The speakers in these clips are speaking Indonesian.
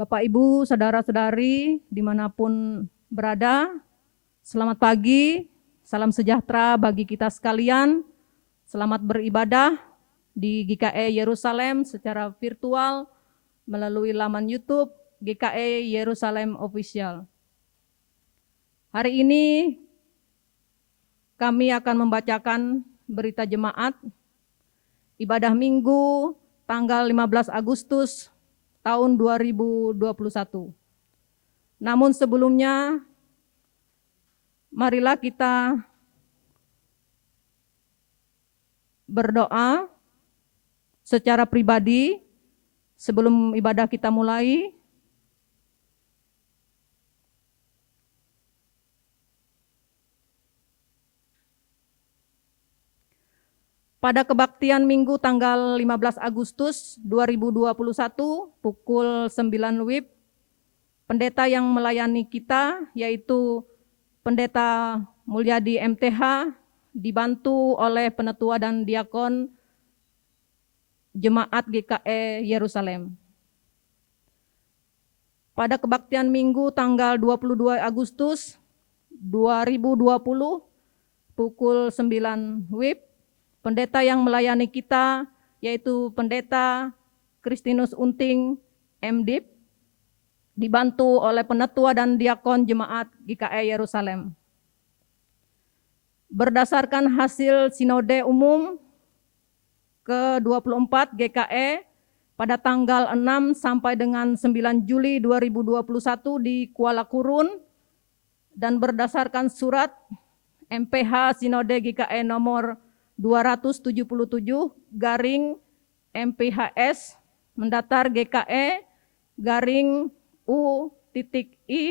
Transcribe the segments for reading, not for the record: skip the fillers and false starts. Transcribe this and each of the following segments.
Bapak, Ibu, saudara-saudari, dimanapun berada, selamat pagi, salam sejahtera bagi kita sekalian. Selamat beribadah di GKE Yerusalem secara virtual melalui laman YouTube GKE Yerusalem Official. Hari ini kami akan membacakan berita jemaat ibadah Minggu tanggal 15 Agustus tahun 2021. Namun sebelumnya, marilah kita berdoa secara pribadi sebelum ibadah kita mulai. Pada kebaktian Minggu tanggal 15 Agustus 2021 pukul 9 WIB, pendeta yang melayani kita yaitu Pendeta Mulyadi MTH dibantu oleh penetua dan diakon Jemaat GKE Yerusalem. Pada kebaktian Minggu tanggal 22 Agustus 2020 pukul 9 WIB, pendeta yang melayani kita yaitu Pendeta Kristinus Unting MDIP dibantu oleh penetua dan diakon Jemaat GKE Yerusalem. Berdasarkan hasil Sinode Umum ke-24 GKE pada tanggal 6 sampai dengan 9 Juli 2021 di Kuala Kurun dan berdasarkan surat MPH Sinode GKE nomor 277 garing MPHS mendatar GKE garing U.I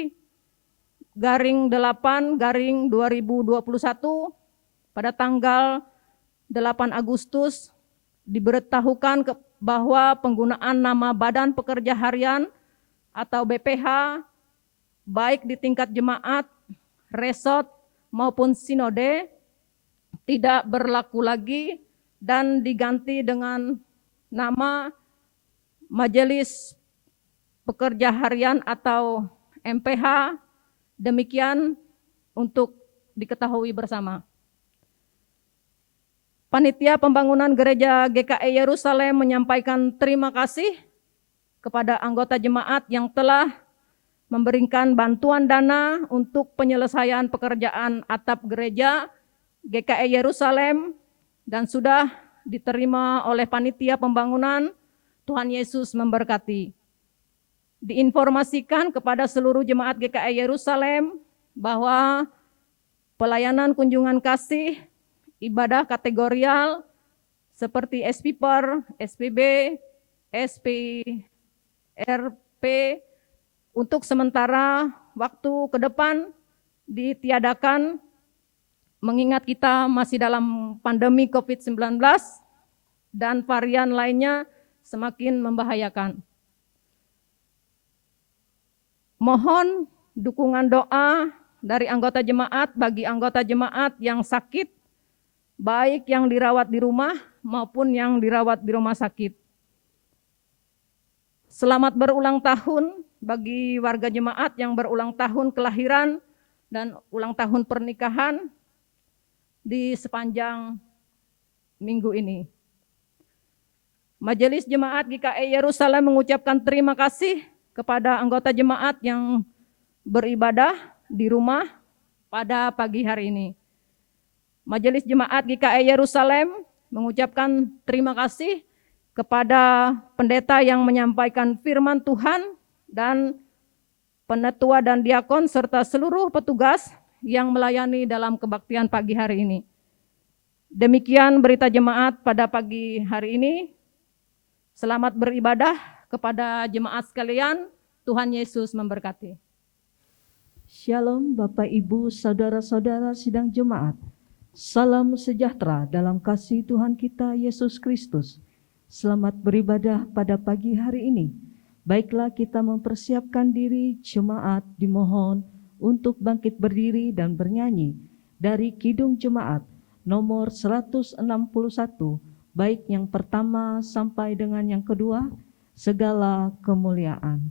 garing 8 garing 2021 pada tanggal 8 Agustus diberitahukan bahwa penggunaan nama Badan Pekerja Harian atau BPH baik di tingkat jemaat, resort maupun sinode tidak berlaku lagi dan diganti dengan nama Majelis Pekerja Harian atau MPH. Demikian untuk diketahui bersama. Panitia Pembangunan Gereja GKE Yerusalem menyampaikan terima kasih kepada anggota jemaat yang telah memberikan bantuan dana untuk penyelesaian pekerjaan atap gereja GKE Yerusalem dan sudah diterima oleh panitia pembangunan. Tuhan Yesus memberkati. Diinformasikan kepada seluruh jemaat GKE Yerusalem bahwa pelayanan kunjungan kasih, ibadah kategorial seperti SPPER, SPB, SPRP untuk sementara waktu ke depan ditiadakan mengingat kita masih dalam pandemi COVID-19 dan varian lainnya semakin membahayakan. Mohon dukungan doa dari anggota jemaat bagi anggota jemaat yang sakit, baik yang dirawat di rumah maupun yang dirawat di rumah sakit. Selamat berulang tahun bagi warga jemaat yang berulang tahun kelahiran dan ulang tahun pernikahan di sepanjang minggu ini. Majelis Jemaat GKE Yerusalem mengucapkan terima kasih kepada anggota jemaat yang beribadah di rumah pada pagi hari ini. Majelis Jemaat GKE Yerusalem mengucapkan terima kasih kepada pendeta yang menyampaikan firman Tuhan dan penetua dan diakon serta seluruh petugas yang melayani dalam kebaktian pagi hari ini. Demikian berita jemaat pada pagi hari ini. Selamat beribadah kepada jemaat sekalian. Tuhan Yesus memberkati. Shalom Bapak Ibu saudara-saudara sidang jemaat. Salam sejahtera dalam kasih Tuhan kita Yesus Kristus. Selamat beribadah pada pagi hari ini. Baiklah kita mempersiapkan diri, jemaat dimohon untuk bangkit berdiri dan bernyanyi dari Kidung Jemaat nomor 161, baik yang pertama sampai dengan yang kedua, segala kemuliaan.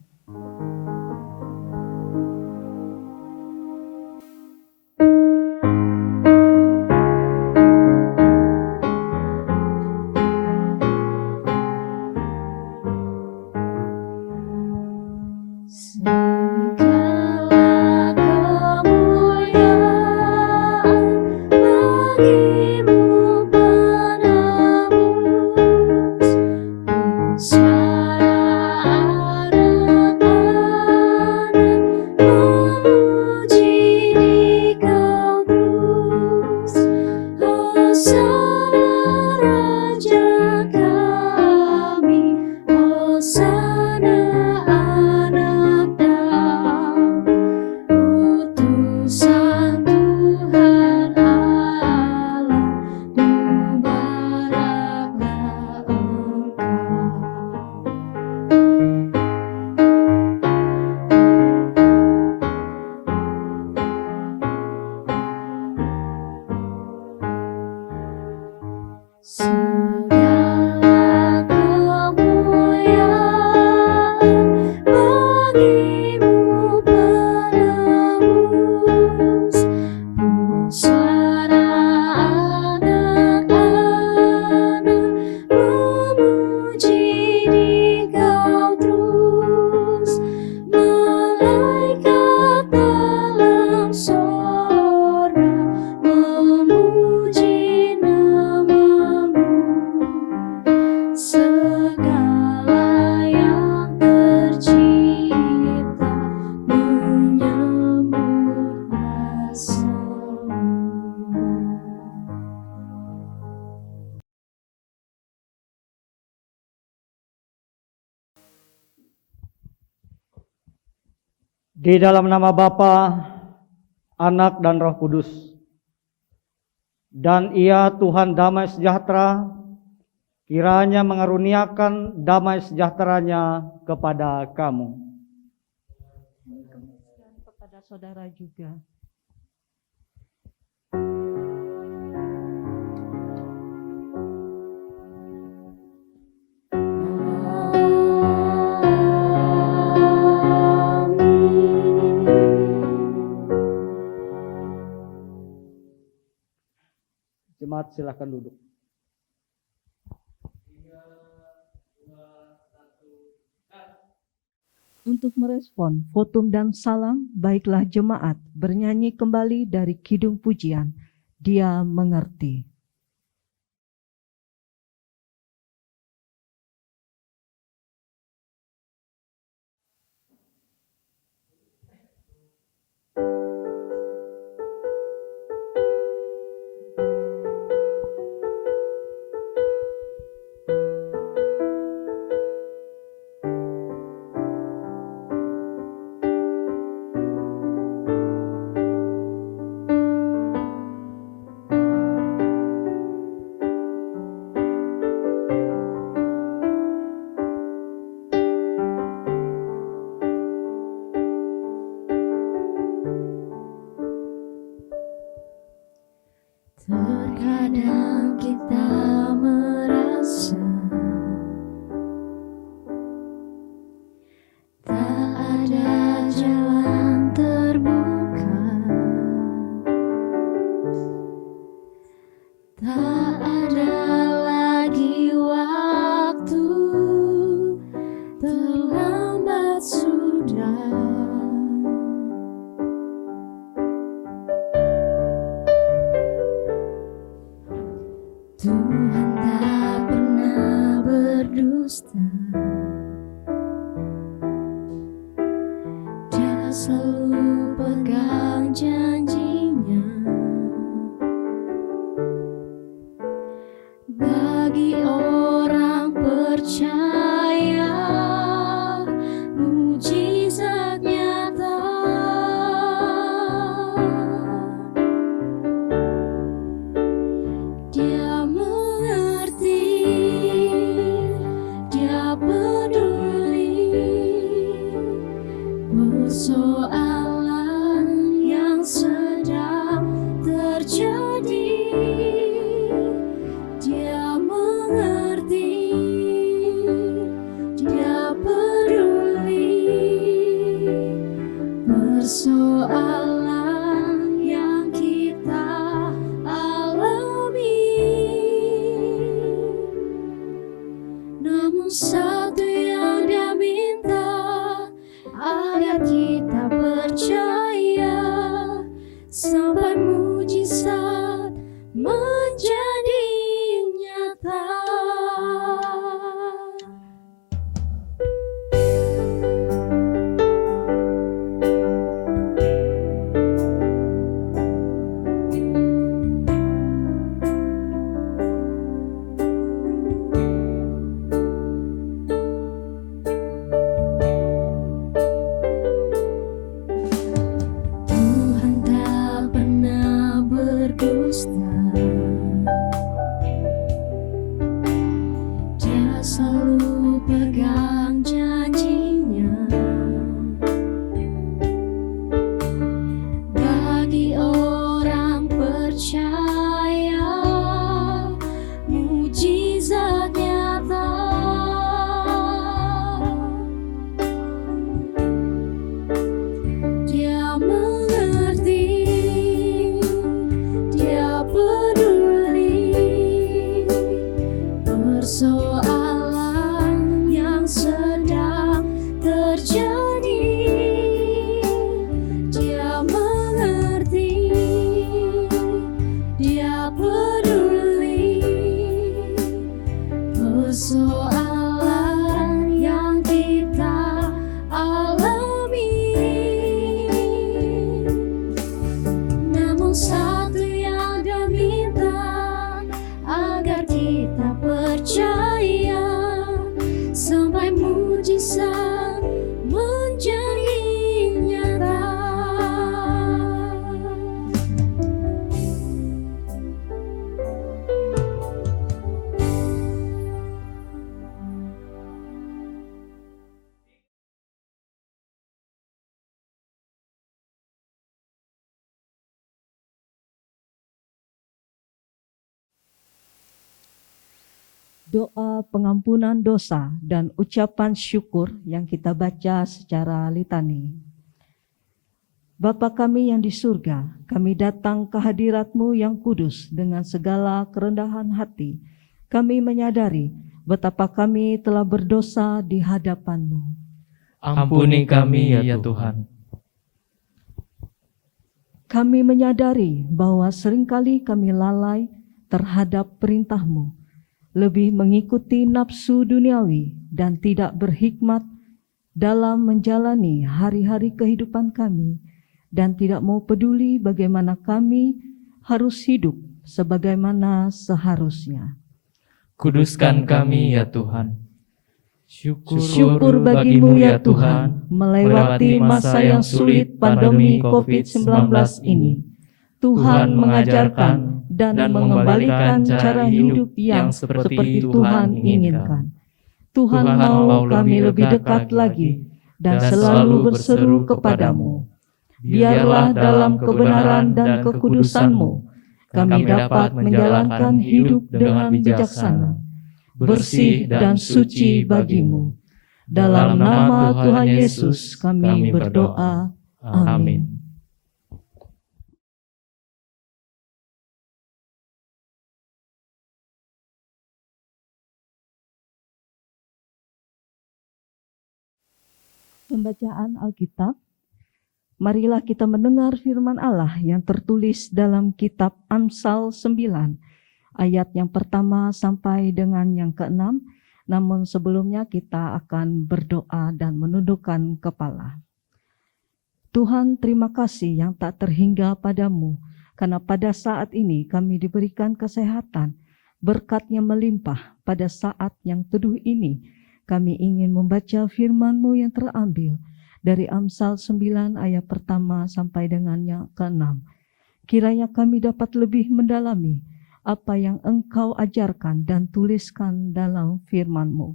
Segala kemuliaan bagimu penebus, suara anak-anak memuji di Kau terus. Hosana Raja kami, Hosana anak Daud, utusan Tuhan Allah, mubaraklah segala kemuliaan bagimu penebus, suara anak-anak memuji di Kau terus. Malaikat dalam sorga memuji namamu, segala yang tercipta menyambut nasamu. Di dalam nama Bapa, Anak dan Roh Kudus. Dan Ia Tuhan damai sejahtera, kiranya mengaruniakan damai sejahteranya kepada kamu. Kepada saudara juga. Jemaat silakan duduk. Untuk merespon votum dan salam, baiklah jemaat bernyanyi kembali dari Kidung Pujian, Dia Mengerti. Terkadang kita merasa tak ada jalan terbuka, tak ada lagi waktu, terlambat sudah. Tuhan tak pernah berdusta, Dia selalu pegang janjinya. Bagi orang percaya, mujizat nyata. Dia mengerti, Dia peduli persoalan yang persoalan yang kita alami, namun satu yang Dia minta, agar kita percaya sampai mujizat menjadi nyata. Tuhan tak pernah berdusta, Dia selalu pegang janjinya. Bagi orang percaya, mujizat nyata. Dia mengerti, Dia peduli persoalan yang sedang terjadi. Dia mengerti, Dia peduli persoalan yang kita alami. Namun satu yang Dia minta, agar kita percaya sampai mujizat menjadi nyata. Doa pengampunan dosa dan ucapan syukur yang kita baca secara litani. Bapa kami yang di surga, kami datang ke hadirat-Mu yang kudus dengan segala kerendahan hati. Kami menyadari betapa kami telah berdosa di hadapan-Mu. Ampuni kami ya Tuhan. Kami menyadari bahwa seringkali kami lalai terhadap perintah-Mu, lebih mengikuti nafsu duniawi dan tidak berhikmat dalam menjalani hari-hari kehidupan kami, dan tidak mau peduli bagaimana kami harus hidup sebagaimana seharusnya. Kuduskan kami ya Tuhan. Syukur bagimu ya Tuhan, melewati masa yang sulit pandemi COVID-19 ini. Tuhan mengajarkan dan mengembalikan cara hidup yang seperti Tuhan inginkan. Tuhan mau kami lebih dekat lagi dan selalu berseru kepadamu. Biarlah dalam kebenaran dan kekudusan-Mu kami dapat menjalankan hidup dengan bijaksana, bersih dan suci bagimu. Dalam nama Tuhan Yesus kami berdoa. Amin. Pembacaan Alkitab. Marilah kita mendengar firman Allah yang tertulis dalam kitab Amsal 9, ayat yang pertama sampai dengan yang ke-6. Namun sebelumnya kita akan berdoa dan menundukkan kepala. Tuhan, terima kasih yang tak terhingga padamu, karena pada saat ini kami diberikan kesehatan, berkat-Nya melimpah. Pada saat yang teduh ini, kami ingin membaca firman-Mu yang terambil dari Amsal 9 ayat pertama sampai dengan yang ke-6. Kiranya kami dapat lebih mendalami apa yang Engkau ajarkan dan tuliskan dalam firman-Mu.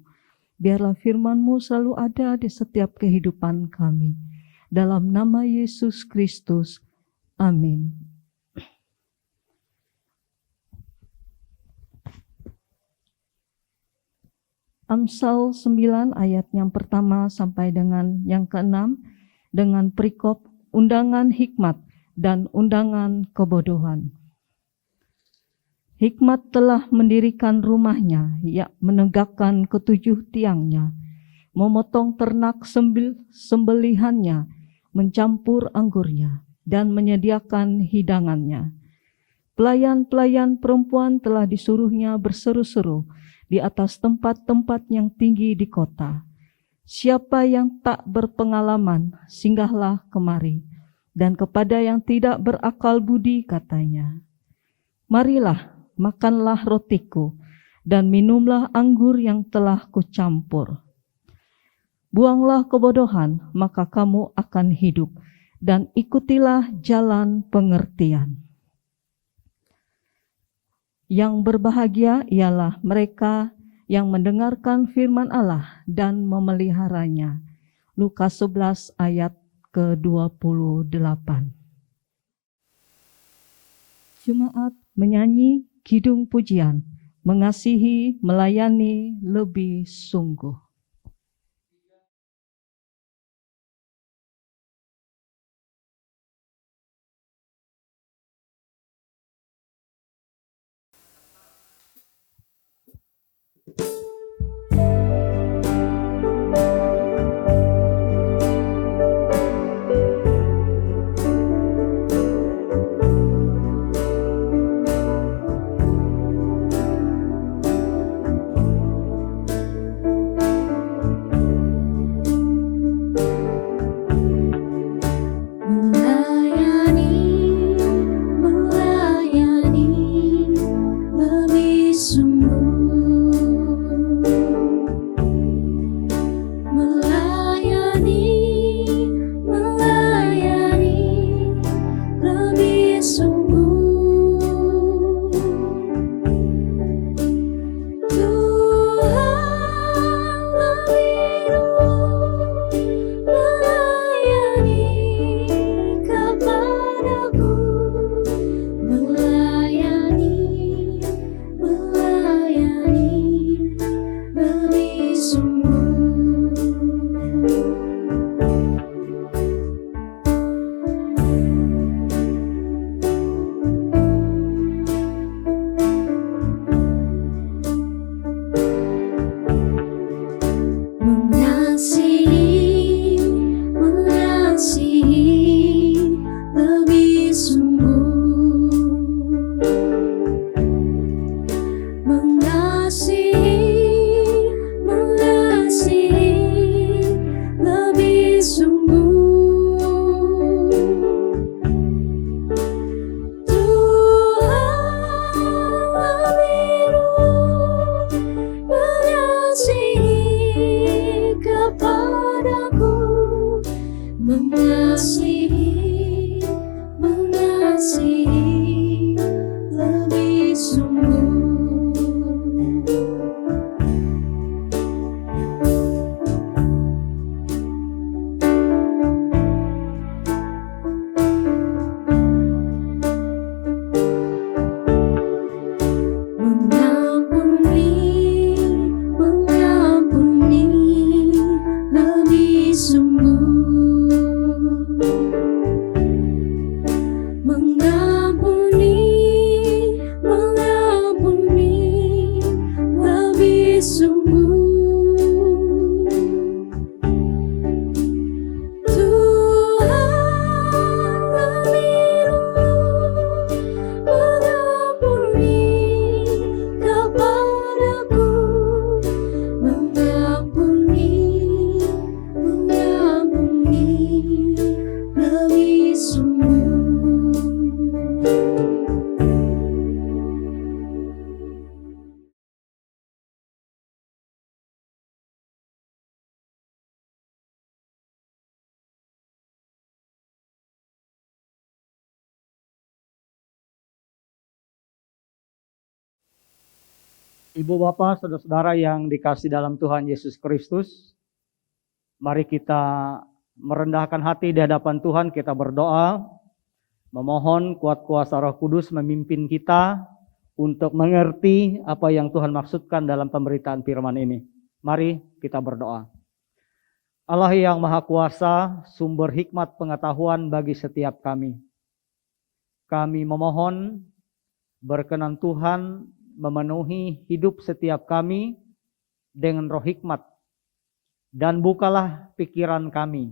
Biarlah firman-Mu selalu ada di setiap kehidupan kami. Dalam nama Yesus Kristus. Amin. Amsal 9 ayat yang pertama sampai dengan yang ke-6 dengan perikop undangan hikmat dan undangan kebodohan. Hikmat telah mendirikan rumahnya, menegakkan ketujuh tiangnya, memotong ternak sembelihannya, mencampur anggurnya, dan menyediakan hidangannya. Pelayan-pelayan perempuan telah disuruhnya berseru-seru di atas tempat-tempat yang tinggi di kota. Siapa yang tak berpengalaman, singgahlah kemari. Dan kepada yang tidak berakal budi katanya, marilah, makanlah rotiku, dan minumlah anggur yang telah kucampur. Buanglah kebodohan, maka kamu akan hidup, dan ikutilah jalan pengertian. Yang berbahagia ialah mereka yang mendengarkan firman Allah dan memeliharanya. Lukas 11 ayat ke-28. Jemaat menyanyi kidung pujian, mengasihi, melayani lebih sungguh. Ibu Bapak, saudara-saudara yang dikasih dalam Tuhan Yesus Kristus, mari kita merendahkan hati di hadapan Tuhan, kita berdoa, memohon kuat kuasa Roh Kudus memimpin kita untuk mengerti apa yang Tuhan maksudkan dalam pemberitaan firman ini. Mari kita berdoa. Allah yang Maha Kuasa, sumber hikmat pengetahuan bagi setiap kami. Kami memohon berkenan Tuhan memenuhi hidup setiap kami dengan roh hikmat. Dan bukalah pikiran kami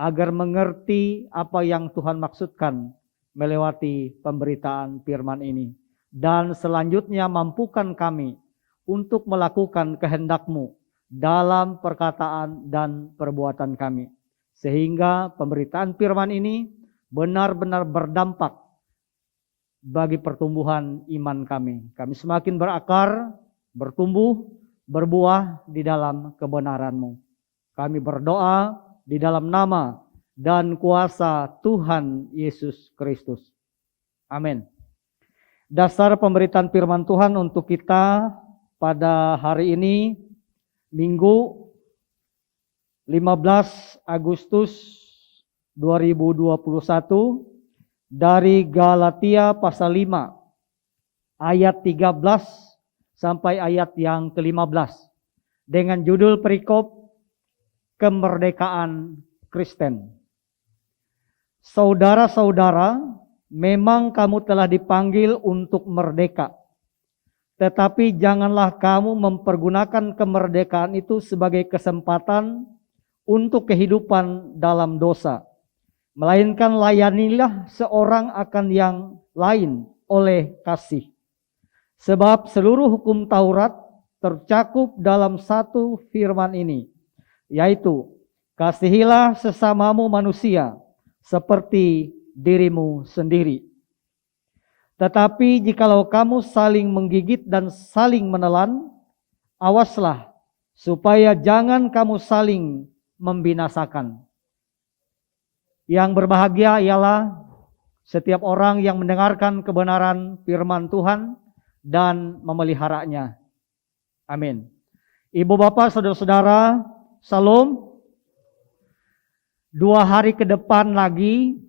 agar mengerti apa yang Tuhan maksudkan melewati pemberitaan firman ini. Dan selanjutnya mampukan kami untuk melakukan kehendak-Mu dalam perkataan dan perbuatan kami. Sehingga pemberitaan firman ini benar-benar berdampak bagi pertumbuhan iman kami. Kami semakin berakar, bertumbuh, berbuah di dalam kebenaran-Mu. Kami berdoa di dalam nama dan kuasa Tuhan Yesus Kristus. Amin. Dasar pemberitaan firman Tuhan untuk kita pada hari ini, Minggu 15 Agustus 2021, dari Galatia pasal 5 ayat 13 sampai ayat yang ke-15 dengan judul perikop kemerdekaan Kristen. Saudara-saudara, memang kamu telah dipanggil untuk merdeka. Tetapi janganlah kamu mempergunakan kemerdekaan itu sebagai kesempatan untuk kehidupan dalam dosa. Melainkan layanilah seorang akan yang lain oleh kasih. Sebab seluruh hukum Taurat tercakup dalam satu firman ini, yaitu kasihilah sesamamu manusia seperti dirimu sendiri. Tetapi jikalau kamu saling menggigit dan saling menelan, awaslah supaya jangan kamu saling membinasakan. Yang berbahagia ialah setiap orang yang mendengarkan kebenaran firman Tuhan dan memeliharanya. Amin. Ibu bapak, saudara-saudara, Salam. 2 hari ke depan lagi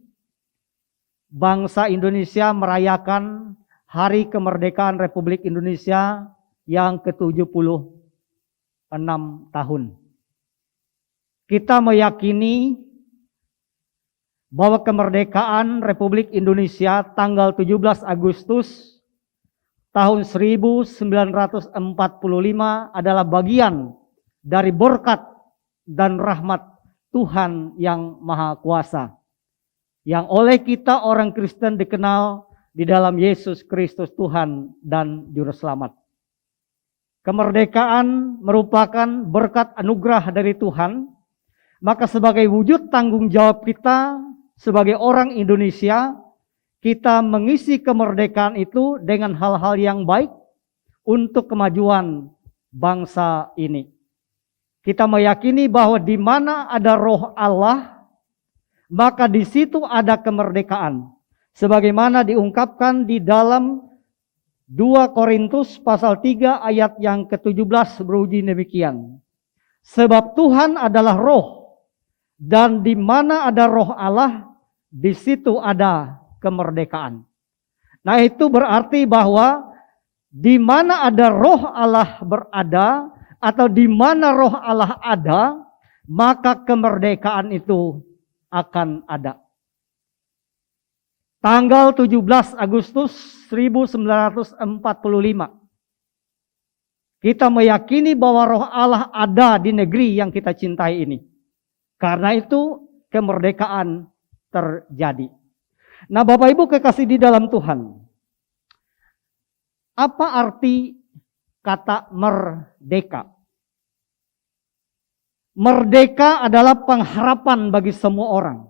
bangsa Indonesia merayakan Hari Kemerdekaan Republik Indonesia yang ke-76 tahun. Kita meyakini bahwa kemerdekaan Republik Indonesia tanggal 17 Agustus tahun 1945 adalah bagian dari berkat dan rahmat Tuhan yang Maha Kuasa, yang oleh kita orang Kristen dikenal di dalam Yesus Kristus Tuhan dan Juru Selamat. Kemerdekaan merupakan berkat anugerah dari Tuhan, maka sebagai wujud tanggung jawab kita sebagai orang Indonesia, kita mengisi kemerdekaan itu dengan hal-hal yang baik untuk kemajuan bangsa ini. Kita meyakini bahwa di mana ada roh Allah, maka di situ ada kemerdekaan. Sebagaimana diungkapkan di dalam 2 Korintus pasal 3 ayat yang ke-17 berbunyi demikian. Sebab Tuhan adalah roh, dan di mana ada roh Allah, di situ ada kemerdekaan. Nah, itu berarti bahwa di mana ada roh Allah berada, atau di mana roh Allah ada, maka kemerdekaan itu akan ada. Tanggal 17 Agustus 1945. Kita meyakini bahwa roh Allah ada di negeri yang kita cintai ini. Karena itu kemerdekaan terjadi. Nah, Bapak Ibu kekasih di dalam Tuhan, apa arti kata merdeka? Merdeka adalah pengharapan bagi semua orang.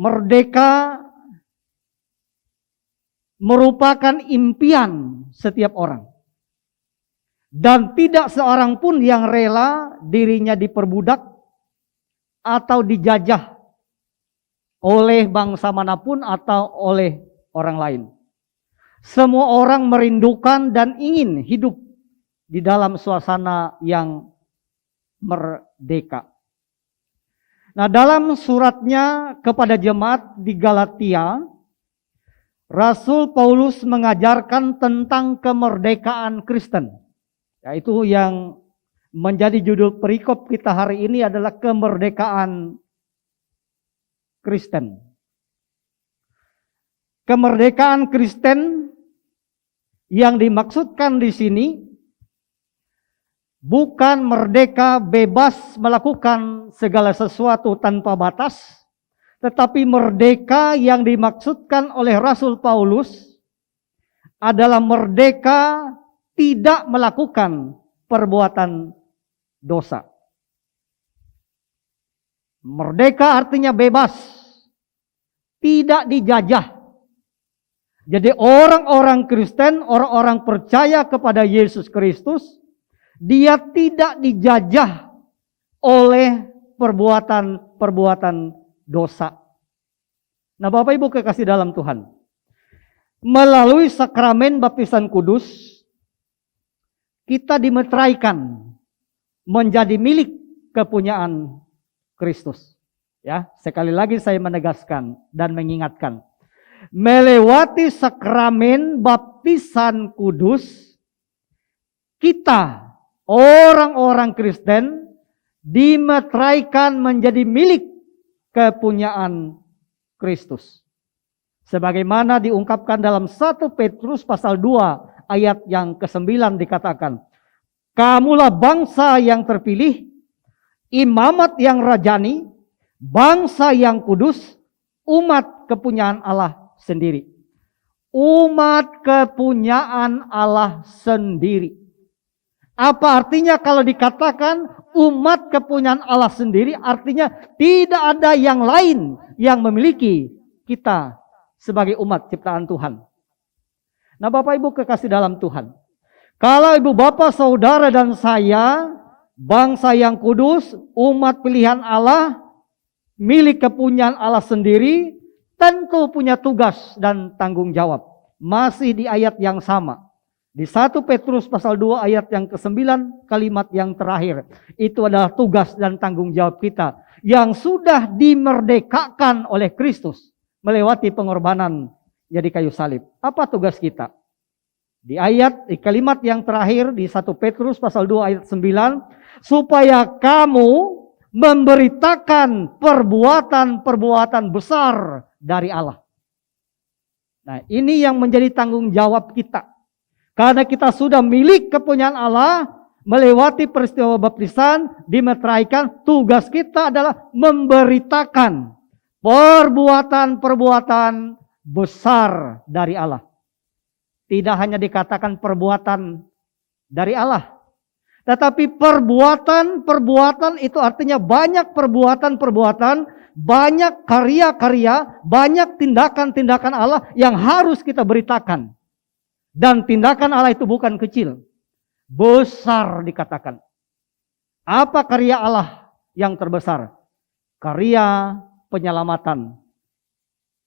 Merdeka merupakan impian setiap orang. Dan tidak seorang pun yang rela dirinya diperbudak atau dijajah oleh bangsa manapun atau oleh orang lain. Semua orang merindukan dan ingin hidup di dalam suasana yang merdeka. Nah, dalam suratnya kepada jemaat di Galatia, Rasul Paulus mengajarkan tentang kemerdekaan Kristen. Yaitu yang menjadi judul perikop kita hari ini adalah kemerdekaan Kristen. Kemerdekaan Kristen yang dimaksudkan di sini bukan merdeka bebas melakukan segala sesuatu tanpa batas, tetapi merdeka yang dimaksudkan oleh Rasul Paulus adalah merdeka tidak melakukan perbuatan dosa. Merdeka artinya bebas, tidak dijajah. Jadi orang-orang Kristen, orang-orang percaya kepada Yesus Kristus, dia tidak dijajah oleh perbuatan-perbuatan dosa. Nah, Bapak Ibu kekasih dalam Tuhan, melalui sakramen baptisan kudus, kita dimeteraikan menjadi milik kepunyaan Kristus. Ya, sekali lagi saya menegaskan dan mengingatkan, melewati sakramen baptisan kudus, kita orang-orang Kristen dimeteraikan menjadi milik kepunyaan Kristus. Sebagaimana diungkapkan dalam 1 Petrus pasal 2 ayat yang ke-9 dikatakan, kamulah bangsa yang terpilih, imamat yang rajani, bangsa yang kudus, umat kepunyaan Allah sendiri. Umat kepunyaan Allah sendiri. Apa artinya kalau dikatakan umat kepunyaan Allah sendiri? Artinya tidak ada yang lain yang memiliki kita sebagai umat ciptaan Tuhan. Nah, Bapak Ibu kekasih dalam Tuhan, kalau Ibu Bapak, Saudara dan saya, bangsa yang kudus, umat pilihan Allah, milik kepunyaan Allah sendiri, tentu punya tugas dan tanggung jawab. Masih di ayat yang sama. Di 1 Petrus pasal 2 ayat yang ke-9, kalimat yang terakhir. Itu adalah tugas dan tanggung jawab kita yang sudah dimerdekakan oleh Kristus melewati pengorbanan jadi kayu salib. Apa tugas kita? Di kalimat yang terakhir di 1 Petrus pasal 2 ayat 9, supaya kamu memberitakan perbuatan-perbuatan besar dari Allah. Nah, ini yang menjadi tanggung jawab kita. Karena kita sudah milik kepunyaan Allah, melewati peristiwa baptisan, dimeteraikan, tugas kita adalah memberitakan perbuatan-perbuatan besar dari Allah. Tidak hanya dikatakan perbuatan dari Allah, tetapi perbuatan-perbuatan itu artinya banyak perbuatan-perbuatan, banyak karya-karya, banyak tindakan-tindakan Allah yang harus kita beritakan. Dan tindakan Allah itu bukan kecil, besar dikatakan. Apa karya Allah yang terbesar? Karya penyelamatan.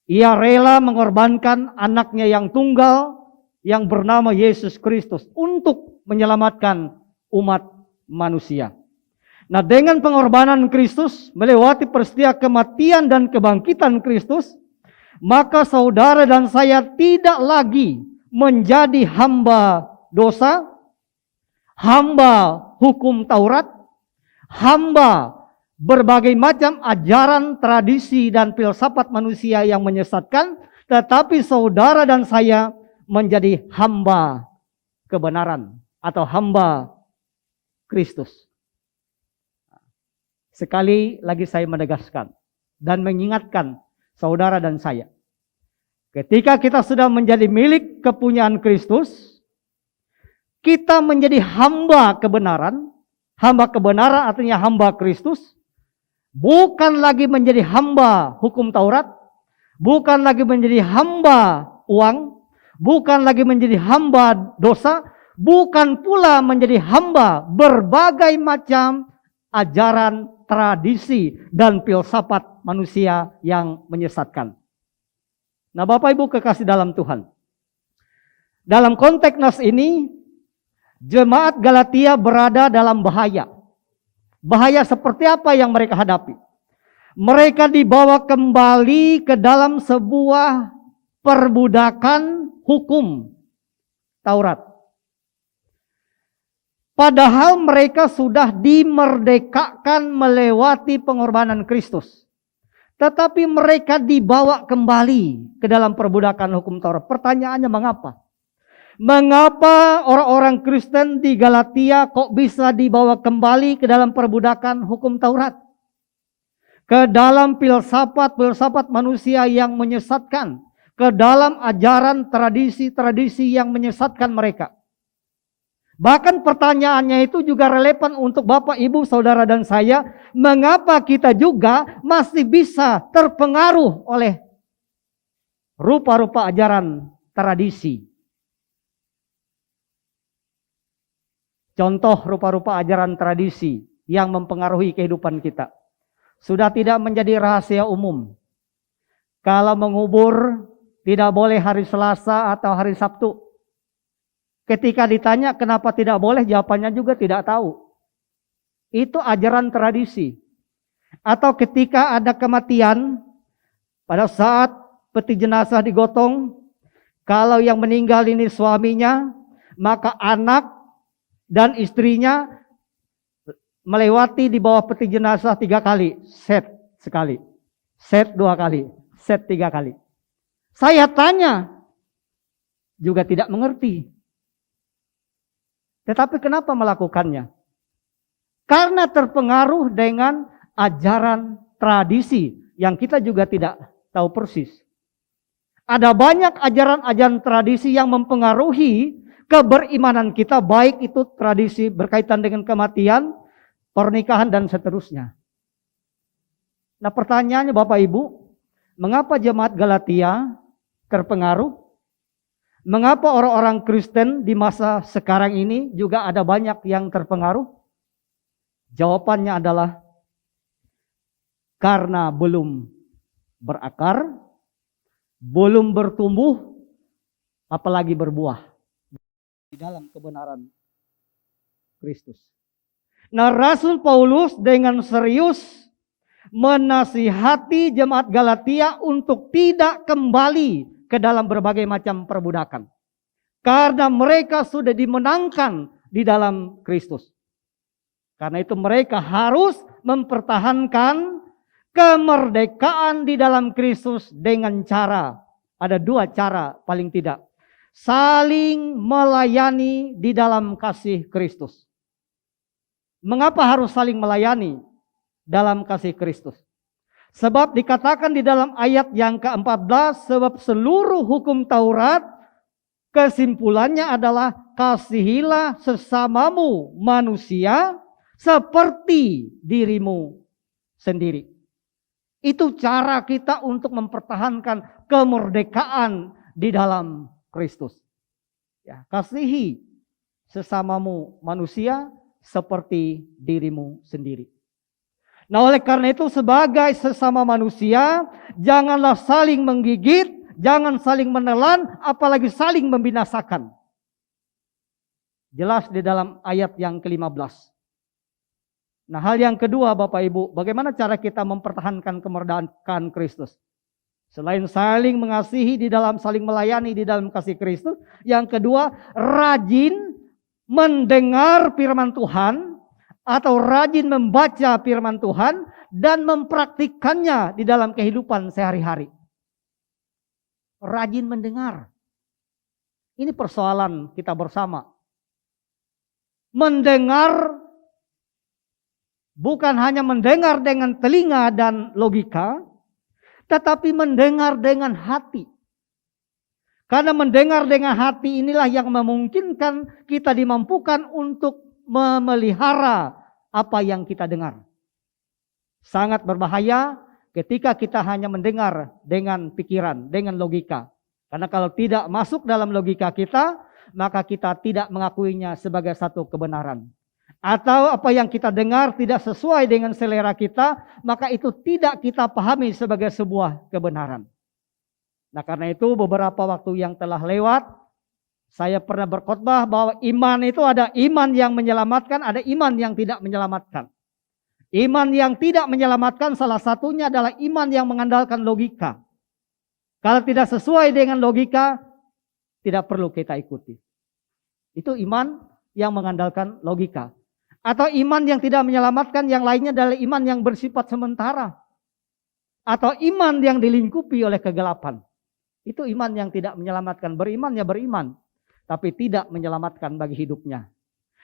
Ia rela mengorbankan anaknya yang tunggal yang bernama Yesus Kristus untuk menyelamatkan umat manusia. Nah, dengan pengorbanan Kristus, melewati peristiwa kematian dan kebangkitan Kristus, maka saudara dan saya tidak lagi menjadi hamba dosa, hamba hukum Taurat, hamba berbagai macam ajaran, tradisi, dan filsafat manusia yang menyesatkan, tetapi saudara dan saya menjadi hamba kebenaran atau hamba Kristus. Sekali lagi saya menegaskan dan mengingatkan saudara dan saya, ketika kita sudah menjadi milik kepunyaan Kristus, kita menjadi hamba kebenaran. Hamba kebenaran artinya hamba Kristus. Bukan lagi menjadi hamba hukum Taurat. Bukan lagi menjadi hamba uang. Bukan lagi menjadi hamba dosa. Bukan pula menjadi hamba berbagai macam ajaran, tradisi, dan filsafat manusia yang menyesatkan. Nah, Bapak Ibu kekasih dalam Tuhan, dalam konteks nas ini, jemaat Galatia berada dalam bahaya. Bahaya seperti apa yang mereka hadapi? Mereka dibawa kembali ke dalam sebuah perbudakan hukum Taurat. Padahal mereka sudah dimerdekakan melewati pengorbanan Kristus. Tetapi mereka dibawa kembali ke dalam perbudakan hukum Taurat. Pertanyaannya mengapa? Mengapa orang-orang Kristen di Galatia kok bisa dibawa kembali ke dalam perbudakan hukum Taurat? Ke dalam filsafat manusia yang menyesatkan. Ke dalam ajaran tradisi-tradisi yang menyesatkan mereka. Bahkan pertanyaannya itu juga relevan untuk Bapak, Ibu, Saudara, dan saya. Mengapa kita juga masih bisa terpengaruh oleh rupa-rupa ajaran tradisi? Contoh rupa-rupa ajaran tradisi yang mempengaruhi kehidupan kita. Sudah tidak menjadi rahasia umum. Kalau mengubur tidak boleh hari Selasa atau hari Sabtu. Ketika ditanya kenapa tidak boleh, jawabannya juga tidak tahu. Itu ajaran tradisi. Atau ketika ada kematian, pada saat peti jenazah digotong, kalau yang meninggal ini suaminya, maka anak dan istrinya melewati di bawah peti jenazah 3 kali. Set sekali, set 2 kali, set 3 kali. Saya tanya, juga tidak mengerti. Tetapi kenapa melakukannya? Karena terpengaruh dengan ajaran tradisi yang kita juga tidak tahu persis. Ada banyak ajaran-ajaran tradisi yang mempengaruhi keberimanan kita, baik itu tradisi berkaitan dengan kematian, pernikahan, dan seterusnya. Nah, pertanyaannya Bapak Ibu, mengapa jemaat Galatia terpengaruh? Mengapa orang-orang Kristen di masa sekarang ini juga ada banyak yang terpengaruh? Jawabannya adalah karena belum berakar, belum bertumbuh, apalagi berbuah di dalam kebenaran Kristus. Nah, Rasul Paulus dengan serius menasihati jemaat Galatia untuk tidak kembali ke dalam berbagai macam perbudakan. Karena mereka sudah dimenangkan di dalam Kristus. Karena itu mereka harus mempertahankan kemerdekaan di dalam Kristus dengan cara, ada 2 cara paling tidak. Saling melayani di dalam kasih Kristus. Mengapa harus saling melayani dalam kasih Kristus? Sebab dikatakan di dalam ayat yang ke-14, sebab seluruh hukum Taurat kesimpulannya adalah kasihilah sesamamu manusia seperti dirimu sendiri. Itu cara kita untuk mempertahankan kemerdekaan di dalam Kristus. Ya, kasihi sesamamu manusia seperti dirimu sendiri. Nah, oleh karena itu sebagai sesama manusia, janganlah saling menggigit, jangan saling menelan, apalagi saling membinasakan. Jelas di dalam ayat yang ke-15. Nah, hal yang kedua Bapak Ibu, bagaimana cara kita mempertahankan kemerdekaan Kristus? Selain saling mengasihi di dalam saling melayani di dalam kasih Kristus, yang kedua rajin mendengar firman Tuhan atau rajin membaca firman Tuhan dan mempraktikkannya di dalam kehidupan sehari-hari. Rajin mendengar. Ini persoalan kita bersama. Mendengar bukan hanya mendengar dengan telinga dan logika, tetapi mendengar dengan hati. Karena mendengar dengan hati inilah yang memungkinkan kita dimampukan untuk memelihara apa yang kita dengar. Sangat berbahaya ketika kita hanya mendengar dengan pikiran, dengan logika. Karena kalau tidak masuk dalam logika kita, maka kita tidak mengakuinya sebagai satu kebenaran. Atau apa yang kita dengar tidak sesuai dengan selera kita, maka itu tidak kita pahami sebagai sebuah kebenaran. Nah, karena itu beberapa waktu yang telah lewat, saya pernah berkhotbah bahwa iman itu ada iman yang menyelamatkan, ada iman yang tidak menyelamatkan. Iman yang tidak menyelamatkan salah satunya adalah iman yang mengandalkan logika. Kalau tidak sesuai dengan logika, tidak perlu kita ikuti. Itu iman yang mengandalkan logika. Atau iman yang tidak menyelamatkan, yang lainnya adalah iman yang bersifat sementara. Atau iman yang dilingkupi oleh kegelapan. Itu iman yang tidak menyelamatkan. Beriman ya beriman, tapi tidak menyelamatkan bagi hidupnya.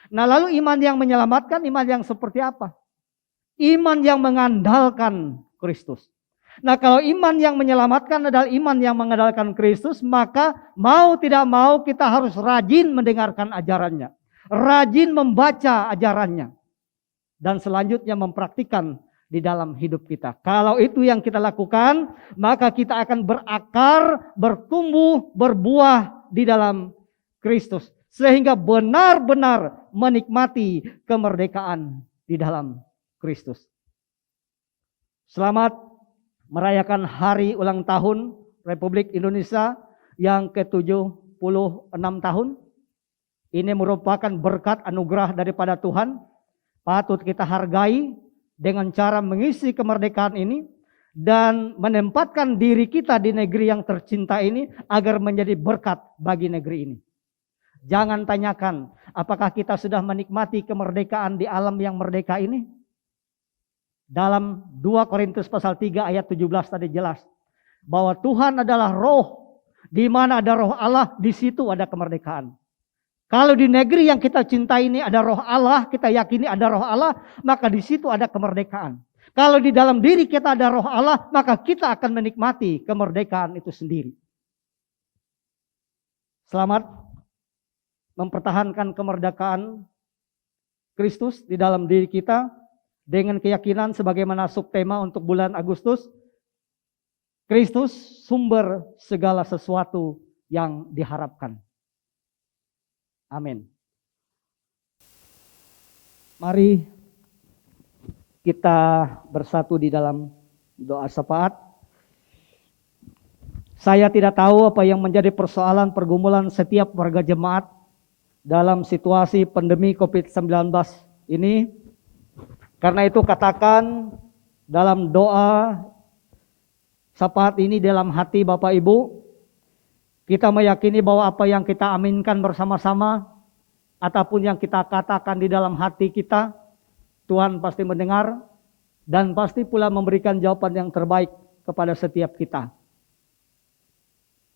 Nah lalu iman yang menyelamatkan, iman yang seperti apa? Iman yang mengandalkan Kristus. Nah kalau iman yang menyelamatkan adalah iman yang mengandalkan Kristus, maka mau tidak mau kita harus rajin mendengarkan ajarannya. Rajin membaca ajarannya. Dan selanjutnya mempraktikkan di dalam hidup kita. Kalau itu yang kita lakukan, maka kita akan berakar, bertumbuh, berbuah di dalam Kristus. Sehingga benar-benar menikmati kemerdekaan di dalam Kristus. Selamat merayakan hari ulang tahun Republik Indonesia yang ke-76 tahun. Ini merupakan berkat anugerah daripada Tuhan. Patut kita hargai dengan cara mengisi kemerdekaan ini dan menempatkan diri kita di negeri yang tercinta ini agar menjadi berkat bagi negeri ini. Jangan tanyakan apakah kita sudah menikmati kemerdekaan di alam yang merdeka ini. Dalam 2 Korintus pasal 3 ayat 17 tadi jelas bahwa Tuhan adalah roh. Di mana ada roh Allah, di situ ada kemerdekaan. Kalau di negeri yang kita cintai ini ada roh Allah, kita yakini ada roh Allah, maka di situ ada kemerdekaan. Kalau di dalam diri kita ada roh Allah, maka kita akan menikmati kemerdekaan itu sendiri. Selamat mempertahankan kemerdekaan Kristus di dalam diri kita dengan keyakinan sebagaimana subtema untuk bulan Agustus. Kristus sumber segala sesuatu yang diharapkan. Amin. Mari kita bersatu di dalam doa syafaat. Saya tidak tahu apa yang menjadi persoalan pergumulan setiap warga jemaat dalam situasi pandemi COVID-19 ini. Karena itu katakan dalam doa syafaat ini dalam hati Bapak Ibu. Kita meyakini bahwa apa yang kita aminkan bersama-sama ataupun yang kita katakan di dalam hati kita, Tuhan pasti mendengar dan pasti pula memberikan jawaban yang terbaik kepada setiap kita.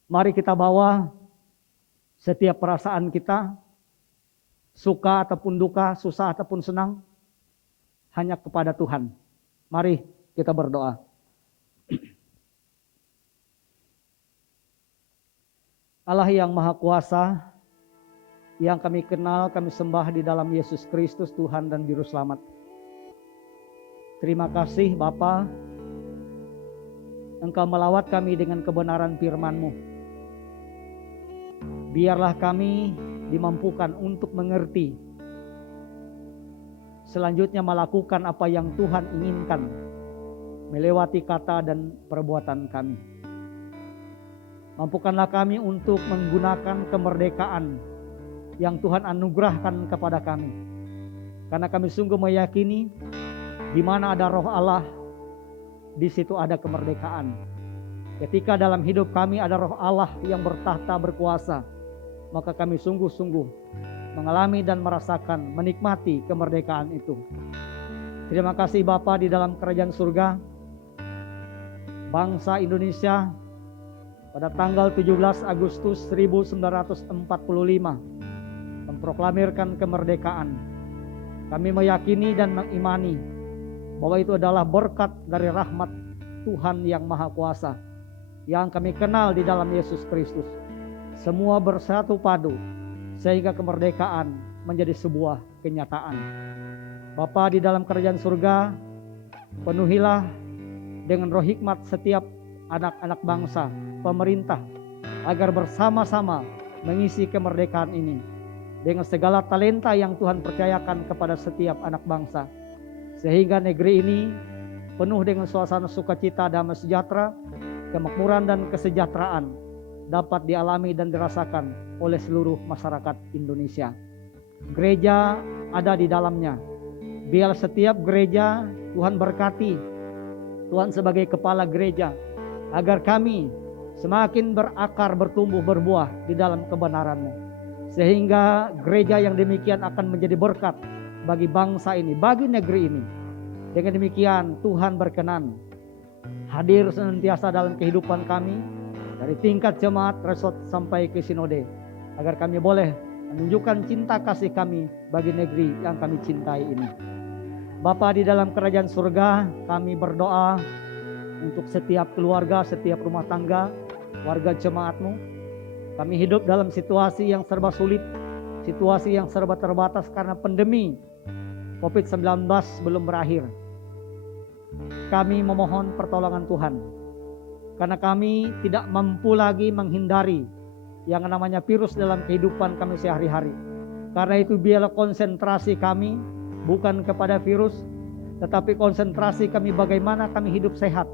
Mari kita bawa setiap perasaan kita, suka ataupun duka, susah ataupun senang, hanya kepada Tuhan. Mari kita berdoa. Allah yang Maha Kuasa, yang kami kenal, kami sembah di dalam Yesus Kristus, Tuhan dan Juru Selamat. Terima kasih Bapa, Engkau melawat kami dengan kebenaran firman-Mu. Biarlah kami dimampukan untuk mengerti, selanjutnya melakukan apa yang Tuhan inginkan, melewati kata dan perbuatan kami. Mampukanlah kami untuk menggunakan kemerdekaan yang Tuhan anugerahkan kepada kami. Karena kami sungguh meyakini di mana ada roh Allah, di situ ada kemerdekaan. Ketika dalam hidup kami ada roh Allah yang bertahta berkuasa, maka kami sungguh-sungguh mengalami dan merasakan, menikmati kemerdekaan itu. Terima kasih Bapa di dalam kerajaan surga, bangsa Indonesia pada tanggal 17 Agustus 1945 memproklamirkan kemerdekaan. Kami meyakini dan mengimani bahwa itu adalah berkat dari rahmat Tuhan yang Maha Kuasa yang kami kenal di dalam Yesus Kristus. Semua bersatu padu sehingga kemerdekaan menjadi sebuah kenyataan. Bapa di dalam kerajaan surga, penuhilah dengan roh hikmat setiap anak-anak bangsa, pemerintah, agar bersama-sama mengisi kemerdekaan ini dengan segala talenta yang Tuhan percayakan kepada setiap anak bangsa, sehingga negeri ini penuh dengan suasana sukacita, damai sejahtera, kemakmuran dan kesejahteraan dapat dialami dan dirasakan oleh seluruh masyarakat Indonesia. Gereja ada di dalamnya. Biar setiap gereja Tuhan berkati, Tuhan sebagai kepala gereja, agar kami semakin berakar, bertumbuh, berbuah di dalam kebenaran-Mu. Sehingga gereja yang demikian akan menjadi berkat bagi bangsa ini, bagi negeri ini. Dengan demikian Tuhan berkenan hadir senantiasa dalam kehidupan kami, dari tingkat jemaat, resort sampai ke sinode, agar kami boleh menunjukkan cinta kasih kami bagi negeri yang kami cintai ini. Bapa di dalam kerajaan surga, kami berdoa untuk setiap keluarga, setiap rumah tangga, warga jemaat-Mu. Kami hidup dalam situasi yang serba sulit, situasi yang serba terbatas karena pandemi COVID-19 belum berakhir. Kami memohon pertolongan Tuhan, karena kami tidak mampu lagi menghindari yang namanya virus dalam kehidupan kami sehari-hari. Karena itu biarlah konsentrasi kami bukan kepada virus, tetapi konsentrasi kami bagaimana kami hidup sehat,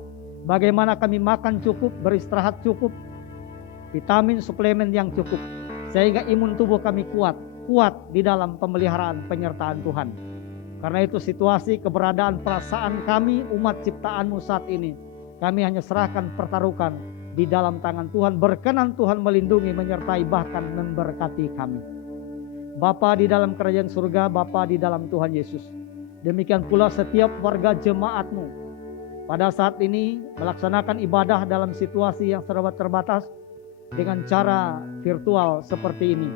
bagaimana kami makan cukup, beristirahat cukup, vitamin, suplemen yang cukup, sehingga imun tubuh kami kuat di dalam pemeliharaan penyertaan Tuhan. Karena itu situasi, keberadaan, perasaan kami umat ciptaan-Mu saat ini, kami hanya serahkan, pertaruhkan di dalam tangan Tuhan. Berkenan Tuhan melindungi, menyertai, bahkan memberkati kami. Bapa di dalam kerajaan surga, Bapa di dalam Tuhan Yesus. Demikian pula setiap warga jemaat-Mu pada saat ini melaksanakan ibadah dalam situasi yang serba terbatas dengan cara virtual seperti ini.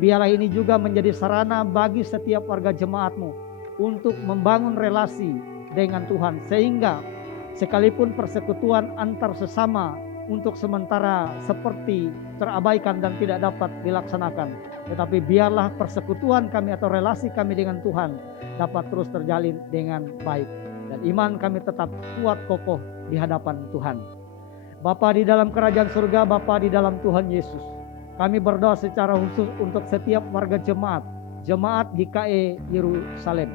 Biarlah ini juga menjadi sarana bagi setiap warga jemaat-Mu untuk membangun relasi dengan Tuhan, sehingga sekalipun persekutuan antar sesama untuk sementara seperti terabaikan dan tidak dapat dilaksanakan, tetapi biarlah persekutuan kami atau relasi kami dengan Tuhan dapat terus terjalin dengan baik, dan iman kami tetap kuat kokoh di hadapan Tuhan. Bapa di dalam kerajaan surga, Bapa di dalam Tuhan Yesus, kami berdoa secara khusus untuk setiap warga jemaat GKE Yerusalem.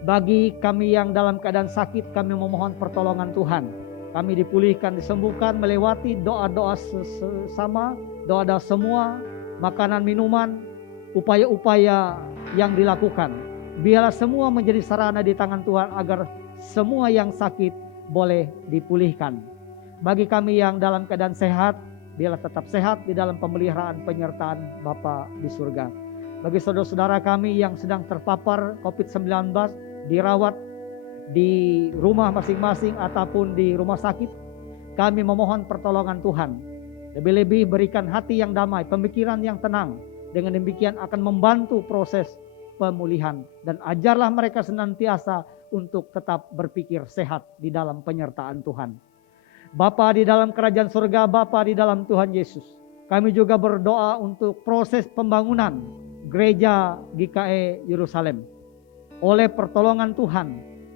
Bagi kami yang dalam keadaan sakit, kami memohon pertolongan Tuhan. Kami dipulihkan, disembuhkan melewati doa-doa sesama, doa-doa semua, makanan, minuman, upaya-upaya yang dilakukan. Biarlah semua menjadi sarana di tangan Tuhan agar semua yang sakit boleh dipulihkan. Bagi kami yang dalam keadaan sehat, biarlah tetap sehat di dalam pemeliharaan penyertaan Bapa di surga. Bagi saudara-saudara kami yang sedang terpapar COVID-19, dirawat di rumah masing-masing ataupun di rumah sakit, kami memohon pertolongan Tuhan. Lebih-lebih berikan hati yang damai, pemikiran yang tenang. Dengan demikian akan membantu proses pemulihan, dan ajarlah mereka senantiasa untuk tetap berpikir sehat di dalam penyertaan Tuhan. Bapa di dalam kerajaan surga, Bapa di dalam Tuhan Yesus, kami juga berdoa untuk proses pembangunan gereja GKE Yerusalem. Oleh pertolongan Tuhan,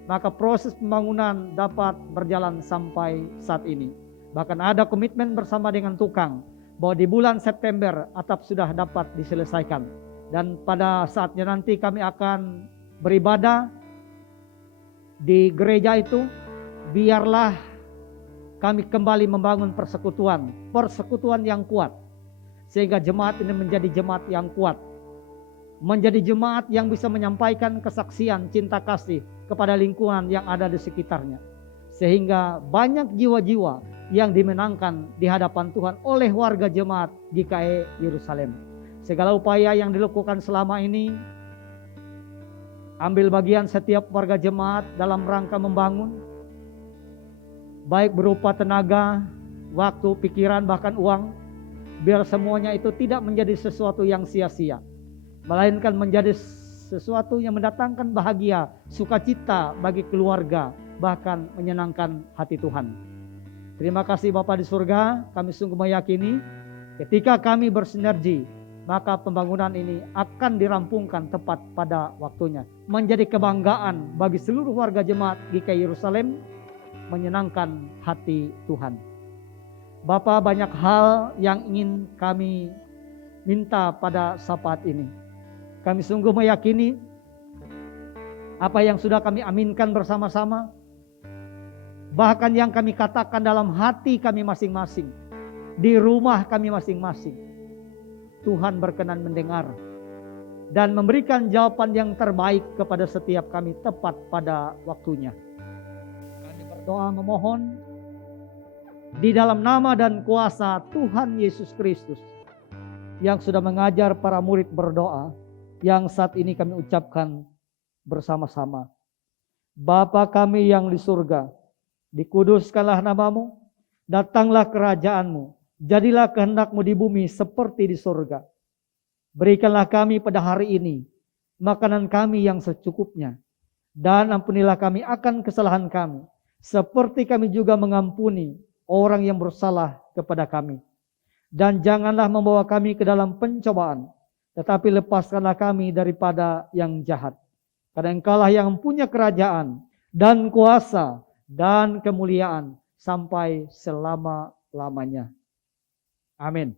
maka proses pembangunan dapat berjalan sampai saat ini. Bahkan ada komitmen bersama dengan tukang bahwa di bulan September atap sudah dapat diselesaikan. Dan pada saatnya nanti kami akan beribadah di gereja itu. Biarlah kami kembali membangun persekutuan yang kuat, sehingga jemaat ini menjadi jemaat yang kuat, menjadi jemaat yang bisa menyampaikan kesaksian cinta kasih kepada lingkungan yang ada di sekitarnya, sehingga banyak jiwa-jiwa yang dimenangkan di hadapan Tuhan oleh warga jemaat GKE Yerusalem. Segala upaya yang dilakukan selama ini, ambil bagian setiap warga jemaat dalam rangka membangun, baik berupa tenaga, waktu, pikiran, bahkan uang, biar semuanya itu tidak menjadi sesuatu yang sia-sia, melainkan menjadi sesuatu yang mendatangkan bahagia, sukacita bagi keluarga, bahkan menyenangkan hati Tuhan. Terima kasih Bapa di surga, kami sungguh meyakini ketika kami bersinergi, maka pembangunan ini akan dirampungkan tepat pada waktunya, menjadi kebanggaan bagi seluruh warga jemaat GKI Yerusalem, menyenangkan hati Tuhan. Bapa, banyak hal yang ingin kami minta pada saat ini. Kami sungguh meyakini apa yang sudah kami aminkan bersama-sama, bahkan yang kami katakan dalam hati kami masing-masing, di rumah kami masing-masing, Tuhan berkenan mendengar dan memberikan jawaban yang terbaik kepada setiap kami tepat pada waktunya. Kami berdoa memohon di dalam nama dan kuasa Tuhan Yesus Kristus, yang sudah mengajar para murid berdoa, yang saat ini kami ucapkan bersama-sama. Bapa kami yang di surga, dikuduskanlah namamu, datanglah kerajaanmu, jadilah kehendakmu di bumi seperti di surga. Berikanlah kami pada hari ini makanan kami yang secukupnya, dan ampunilah kami akan kesalahan kami, seperti kami juga mengampuni orang yang bersalah kepada kami. Dan janganlah membawa kami ke dalam pencobaan, tetapi lepaskanlah kami daripada yang jahat. Karena Engkaulah yang punya kerajaan dan kuasa dan kemuliaan sampai selama-lamanya. Amin.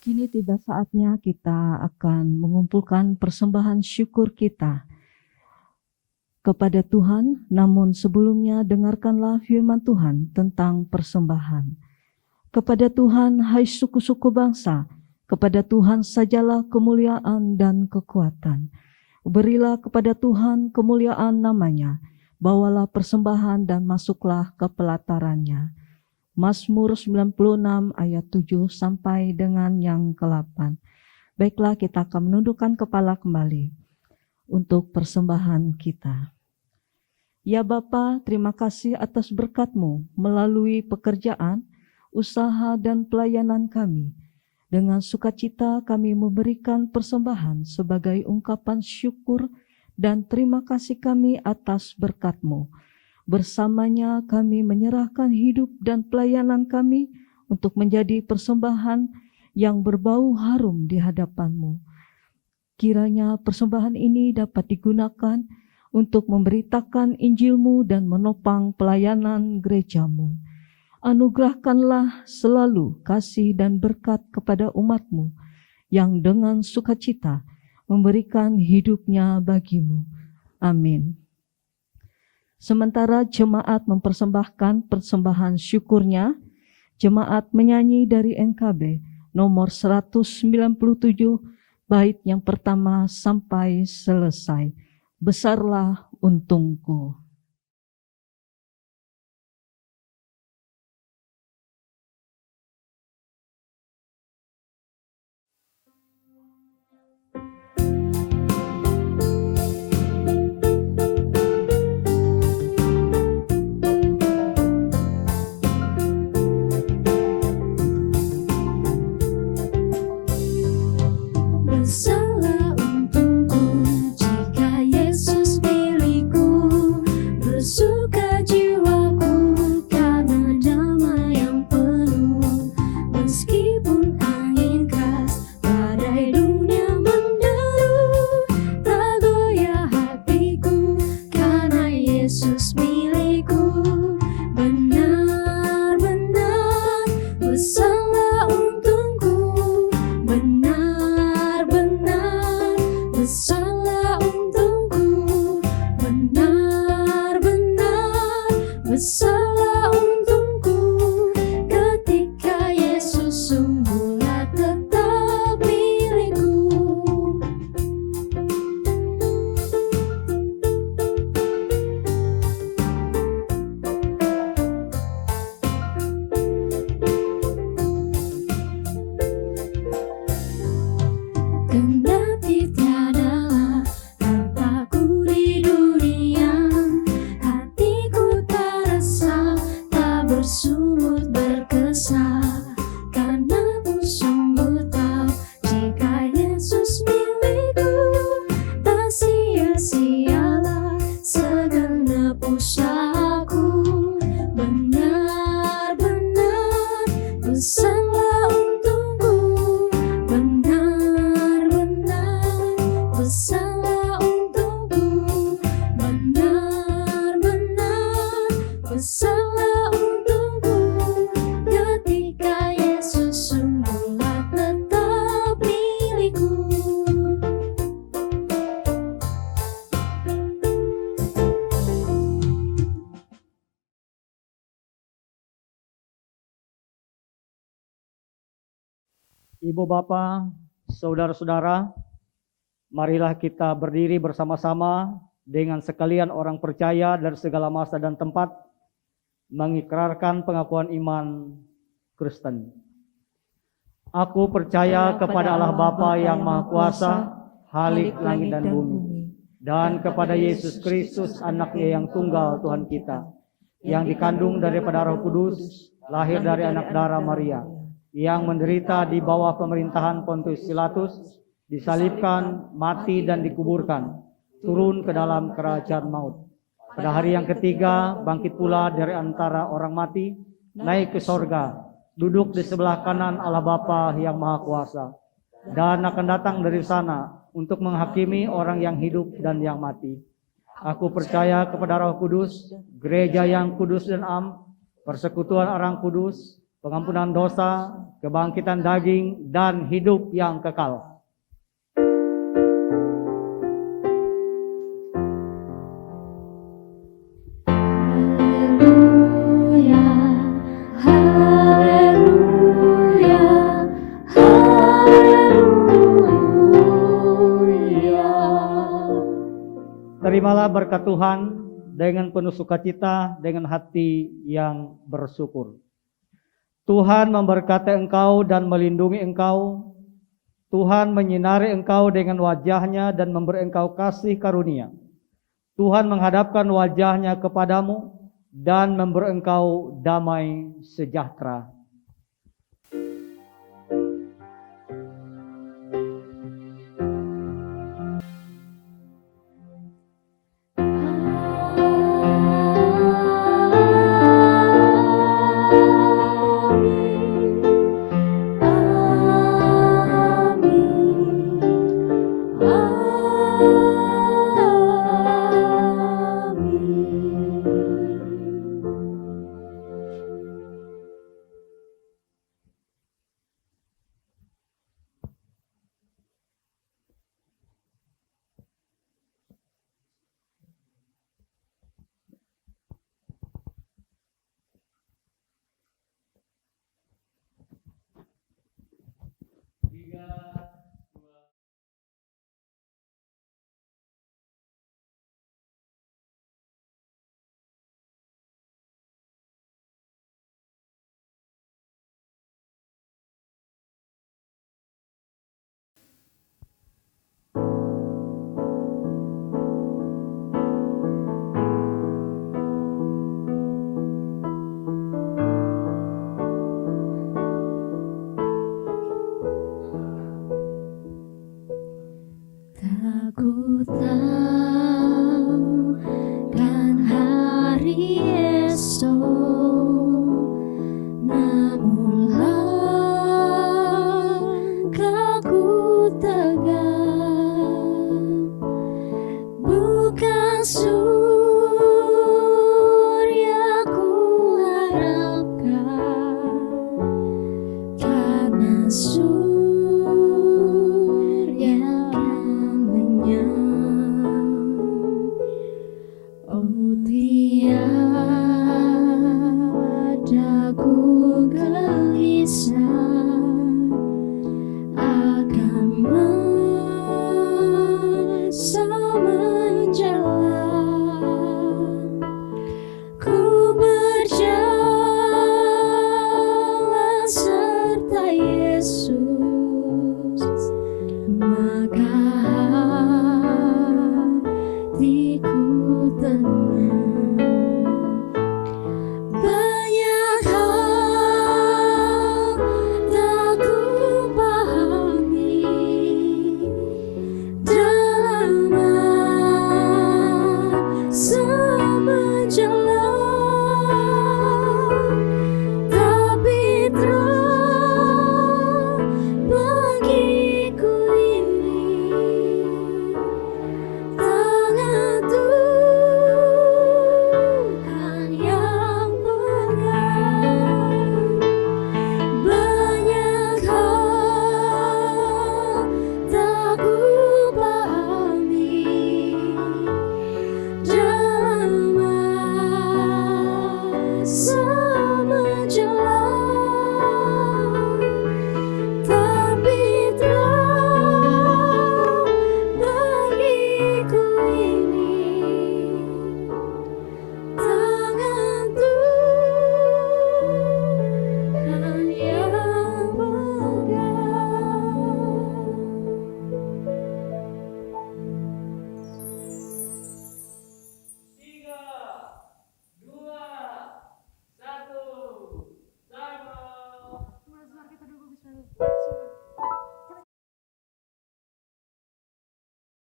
Kini tiba saatnya kita akan mengumpulkan persembahan syukur kita kepada Tuhan. Namun sebelumnya dengarkanlah firman Tuhan tentang persembahan. Kepada Tuhan, hai suku-suku bangsa, kepada Tuhan sajalah kemuliaan dan kekuatan. Berilah kepada Tuhan kemuliaan namanya, bawalah persembahan dan masuklah ke pelatarannya. Mazmur 96 ayat 7 sampai dengan yang ke-8. Baiklah, kita akan menundukkan kepala kembali untuk persembahan kita. Ya Bapa, terima kasih atas berkat-Mu melalui pekerjaan, usaha dan pelayanan kami. Dengan sukacita kami memberikan persembahan sebagai ungkapan syukur dan terima kasih kami atas berkat-Mu. Bersamanya kami menyerahkan hidup dan pelayanan kami untuk menjadi persembahan yang berbau harum di hadapan-Mu. Kiranya persembahan ini dapat digunakan untuk memberitakan Injil-Mu dan menopang pelayanan gereja-Mu. Anugerahkanlah selalu kasih dan berkat kepada umat-Mu yang dengan sukacita memberikan hidupnya bagi-Mu. Amin. Sementara jemaat mempersembahkan persembahan syukurnya, jemaat menyanyi dari NKB nomor 197 bait yang pertama sampai selesai. Besarlah untungku. Besarlah untungku jika Yesus milikku, bersuka jiwaku karena damai yang penuh. Meskipun angin keras, badai dunia menderu, tak goyah hatiku karena Yesus milikku. Benar-benar besarlah untungku, benar-benar besarlah untungku, benar-benar besarlah untungku, ketika Yesus sungguhlah tetap milikku. Kendati tiadalah hartaku di dunia, hatiku tak resah, tak bersungut berkesah, karena ku sungguh tahu jika Yesus milikku, tak sia-sialah segenap usahaku. Benar-benar besarlah untungku, benar-benar besarlah untungku, benar-benar besarlah untungku, ketika Yesus sungguhlah tetap milikku. Ibu Bapa, saudara-saudara, marilah kita berdiri bersama-sama dengan sekalian orang percaya dari segala masa dan tempat mengikrarkan pengakuan iman Kristen. Aku percaya kepada Allah Bapa yang Maha Kuasa, Halik langit dan bumi, dan kepada Yesus Kristus, Anaknya yang tunggal Tuhan kita, yang dikandung daripada Roh Kudus, lahir dari anak darah Maria, yang menderita di bawah pemerintahan Pontius Pilatus, disalibkan, mati dan dikuburkan, turun ke dalam kerajaan maut. Pada hari yang ketiga, bangkit pula dari antara orang mati, naik ke sorga, duduk di sebelah kanan Allah Bapa yang Maha Kuasa, dan akan datang dari sana untuk menghakimi orang yang hidup dan yang mati. Aku percaya kepada Roh Kudus, gereja yang kudus dan am, persekutuan orang kudus, pengampunan dosa, kebangkitan daging, dan hidup yang kekal. Haleluya, haleluya, haleluya. Terimalah berkat Tuhan dengan penuh sukacita, dengan hati yang bersyukur. Tuhan memberkati engkau dan melindungi engkau. Tuhan menyinari engkau dengan wajah-Nya dan memberi engkau kasih karunia. Tuhan menghadapkan wajah-Nya kepadamu dan memberi engkau damai sejahtera. Ku tahu kan hari esok